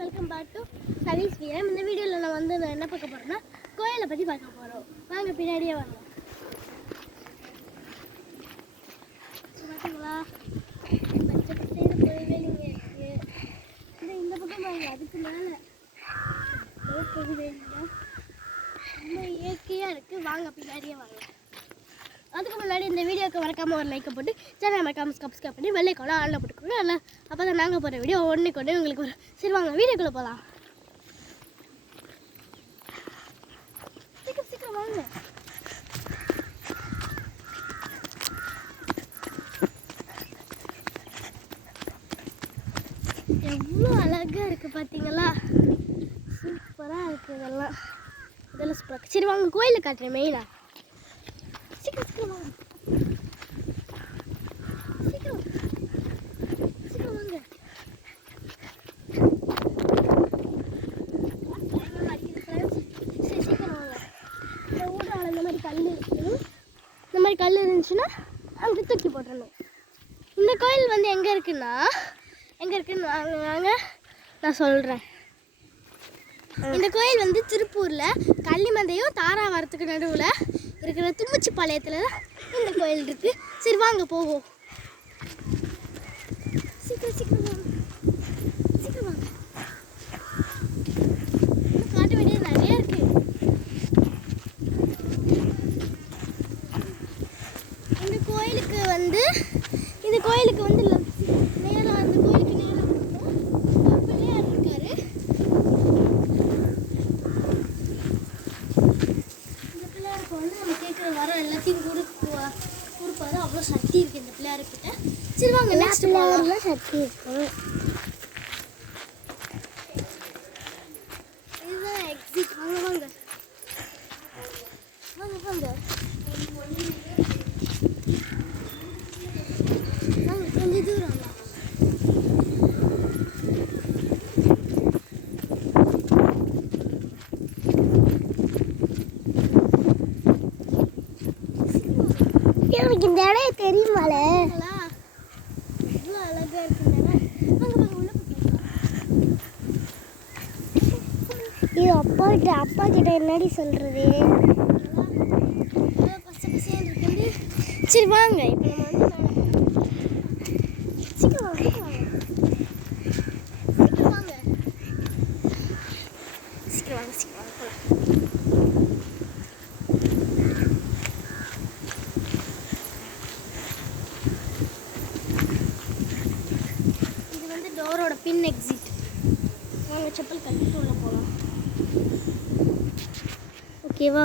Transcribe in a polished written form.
Welcome back to Satish வீரம். இந்த வீடியோவில் நான் என்ன பார்க்க போகிறேன்னா கோயிலை பற்றி பார்க்க போகிறோம். வாங்க பின்னாடியே வாங்க. பார்த்தீங்களா பச்சை பச்சைன்னு புல்வெளிங்க இருக்குது. இந்த பக்கம் பாருங்க, அதுக்கு மேலே புல்வெளிங்க ரொம்ப இயற்கையாக இருக்குது. வாங்க பின்னாடியே வாங்க. அதுக்கு முன்னாடி இந்த வீடியோக்கு மறக்காமல் ஒரு லைக்கை போட்டு சேனல் மறக்காமல் சப்ஸ்கிரைப் பண்ணி வெள்ளைக்கோட ஆளில் போட்டுக்கோங்க. இல்லை அப்போ தான் நாங்கள் போகிற வீடியோ ஒன்றுக்கு ஒன்று உங்களுக்கு வரும். சரி வாங்க வீடியோக்குள்ளே போகலாம். சீக்கிரம் சீக்கிரம் வாங்க. எவ்வளோ அழகாக இருக்குது பார்த்தீங்களா? சூப்பராக இருக்குது. இதெல்லாம் சூப்பராக. சரி வாங்க கோயிலை காட்டுறேன் மெயினாக. சீக்கிரம் சீக்கிரம் வாங்க. சீக்கிரம் சீக்கிரம் வாங்க. சரி சீக்கிரம் வாங்க. இந்த ஊடால இந்த மாதிரி கல் இருக்குது. இந்த மாதிரி கல் இருந்துச்சுன்னா அங்கே தூக்கி போட்டுடணும். இந்த கோயில் எங்கே இருக்குன்னா வாங்க நான் சொல்கிறேன். இந்த கோயில் திருப்பூரில் கள்ளிமந்தையும் தாராவரத்துக்கு நடுவில் இருக்கிற தும்முச்சிப்பாளையத்தில் தான் இந்த கோயில் இருக்குது. சரி வாங்க போவோம். சீக்கிரம் சீக்கிரம் வாங்க. சீக்கிரம் வாங்க. காட்ட வேண்டியது நிறைய இருக்குது. இந்த கோயிலுக்கு நேராக அந்த கோயிலுக்கு நேராக பிள்ளையார் இருக்காரு. இந்த பிள்ளையாருக்கு நம்ம கேட்குற வர எல்லாத்தையும் கொடுப்பாரு. அவ்வளோ சக்தி இருக்குது இந்த பிள்ளையார்கிட்ட. சரி வாங்க நெக்ஸ்ட் பிள்ளையார்லாம் சக்தி இருக்கு. இதுதான் எக்ஸிட். வாங்க வாங்க வாங்க வாங்க வாங்க. கொஞ்சம் தூரம் எனக்கு இந்த இடம் தெரியுமால. இவ்வளோ அழகாக இருக்கு இந்த இடம். வாங்க வாங்க உள்ள போய் இது அப்பா கிட்ட என்னடி சொல்றது? பச்சை பசேன்னு இருக்குது. சரி வாங்க இப்போ சீக்கிரம் வாங்க சீக்கிரம் வாங்க சீக்கிரம் வாங்க சீக்கிரம் வாங்க போகலாம். டோரோட பின் எக்ஸிட். நாங்கள் செப்பல் கட்டிட்டு உள்ள போகலாம். ஓகேவா?